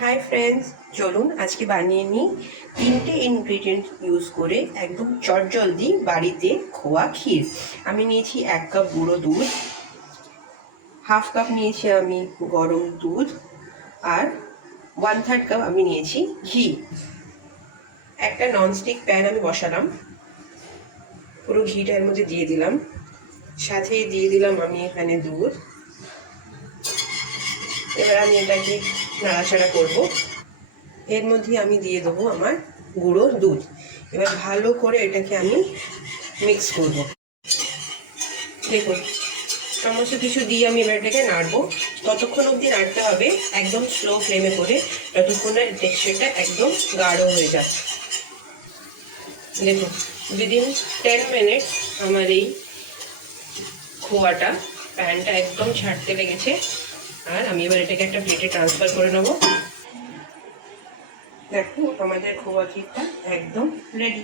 Hi friends, চলুন আজকে বানিয়ে নিই 3টে ইনগ্রিডিয়েন্ট ইউজ করে একদম চটজলদি বাড়িতে খোয়া ক্ষীর। আমি নিয়েছি 1 কাপ গুঁড়ো দুধ, হাফ কাপ নিয়েছি আমি গরম দুধ, আর 1/3 কাপ আমি নিয়েছি ঘি। একটা ননস্টিক প্যান আমি বসালাম, পুরো ঘিটা এর মধ্যে দিয়ে দিলাম, সাথে দিয়ে দিলাম আমি এখানে দুধ। এবার আমি এটাকে নাড়াচাড়া করবো। এর মধ্যে আমি দিয়ে দেবো আমার গুঁড়ো দুধ। এবার ভালো করে এটাকে আমি মিক্স করব। দেখুন, সমস্ত কিছু দিয়ে আমি এবার এটাকে নাড়বো। ততক্ষণ অবধি নাড়তে হবে একদম স্লো ফ্লেমে করে, যতক্ষণ না টেক্সচারটা একদম গাঢ় হয়ে যায়। দেখুন, উইদিন 10 মিনিট আমার এই খোয়াটা প্যানটা একদম ছাড়তে লেগেছে। আর আমি এবার এটাকে একটা প্লেটে ট্রান্সফার করে নেবো। দেখো, আমাদের খোয়া ক্ষীরটা একদম রেডি।